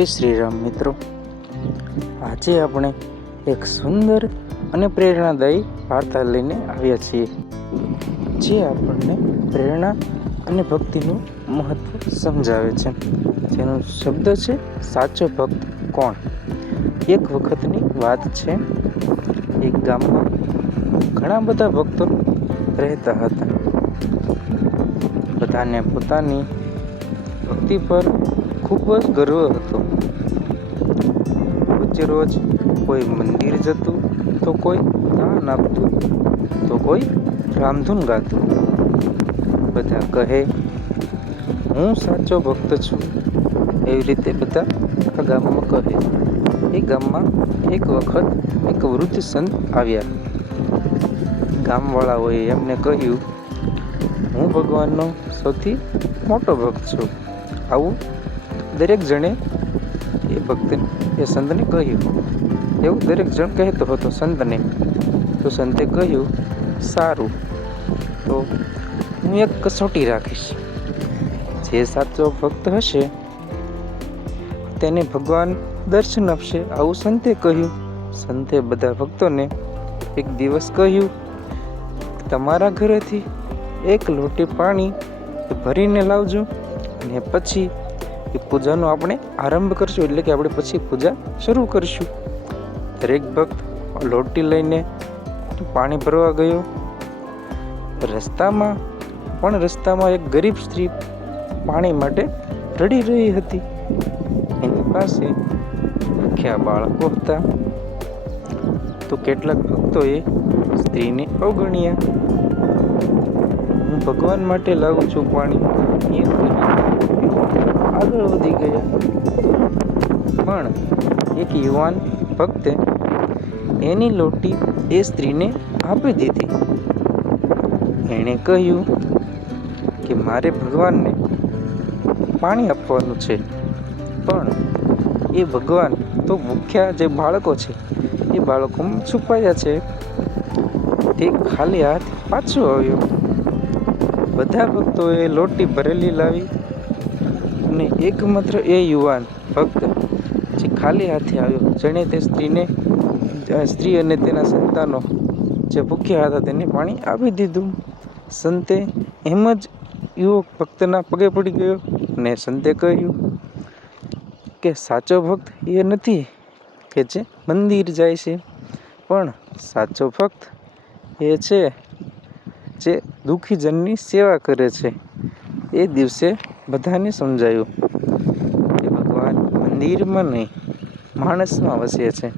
જય શ્રી રામ મિત્રો। આજે આપણે એક સુંદર અને પ્રેરણાદાયી વાર્તા લઈને આવ્યા છીએ, જે આપણને પ્રેરણા અને ભક્તિનું મહત્વ સમજાવે છે। જેનો શબ્દ છે સાચો ભક્ત કોણ। એક વખતની વાત છે, એક ગામમાં ઘણા બધા ભક્તો રહેતા હતા। બધાને પોતાની ભક્તિ પર ખૂબ જ ગર્વ હતો। રોજ કોઈ મંદિર જતું, તો કોઈ દાન આપતું, તો કોઈ રામધૂન ગાતું। બધા કહે, હું સાચો ભક્ત છું, એવી રીતે બધા આ ગામમાં કહે। એ ગામમાં એક વખત એક વૃદ્ધ સંત આવ્યા। ગામવાળાઓએ એમને કહ્યું, હું ભગવાનનો સૌથી મોટો ભક્ત છું। આવું દરેક જણે એ સંતને કહ્યું। એવું દરેક જણ કહેતો હતો સંતને। તો સંતે કહ્યું, સારું, તો હું એક કસોટી રાખીશ। જે સાચો ભક્ત હશે તેને ભગવાન દર્શન આપશે, આવું સંતે કહ્યું। સંતે બધા ભક્તોને એક દિવસ કહ્યું, તમારા ઘરેથી એક લોટી પાણી ભરીને લાવજો, અને પછી એ પૂજાનો આપણે આરંભ કરશું, એટલે કે આપણે પછી પૂજા શરૂ કરીશું। દરેક ભક્ત લોટી લઈને પાણી ભરવા ગયો। રસ્તામાં એક ગરીબ સ્ત્રી પાણી માટે રડી રહી હતી। એની પાસે ભૂખ્યા બાળકો હતા। તો કેટલાક ભક્તોએ સ્ત્રીને અવગણ્યા। હું ભગવાન માટે લાવું છું પાણી, આગળ વધી ગયા। પણ એક યુવાન ભક્તે એની લોટી એ સ્ત્રીને આપી દીધી। એણે કહ્યું કે મારે ભગવાનને પાણી આપવાનું છે, પણ એ ભગવાન તો ભૂખ્યા જે બાળકો છે એ બાળકોમાં છુપાયા છે। તે ખાલી હાથ પાછો આવ્યો। બધા ભક્તોએ લોટી ભરેલી લાવી, અને એકમાત્ર એ યુવાન ભક્ત જે ખાલી હાથે આવ્યો, જેણે તે સ્ત્રી અને તેના સંતાનો જે ભૂખ્યા હતા તેને પાણી આપી દીધું। સંતે એમ જ યુવક ભક્તના પગે પડી ગયો, અને સંતે કહ્યું કે સાચો ભક્ત એ નથી કે જે મંદિર જાય છે, પણ સાચો ભક્ત એ છે જે દુઃખી જનની સેવા કરે છે। એ દિવસે બધાને સમજાયું કે ભગવાન મંદિરમાં નહીં, માણસમાં વસે છે।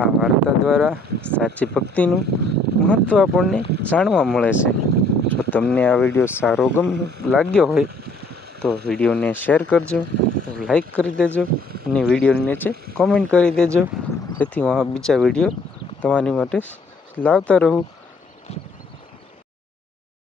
આ વાર્તા દ્વારા સાચી ભક્તિનું મહત્વ આપણને જાણવા મળે છે। જો તમને આ વિડીયો સારો લાગ્યો હોય તો વિડીયોને શેર કરજો, લાઈક કરી દેજો, અને વિડીયોની નીચે કોમેન્ટ કરી દેજો, જેથી હું બીજા વિડીયો તમારી માટે લાવતા રહું।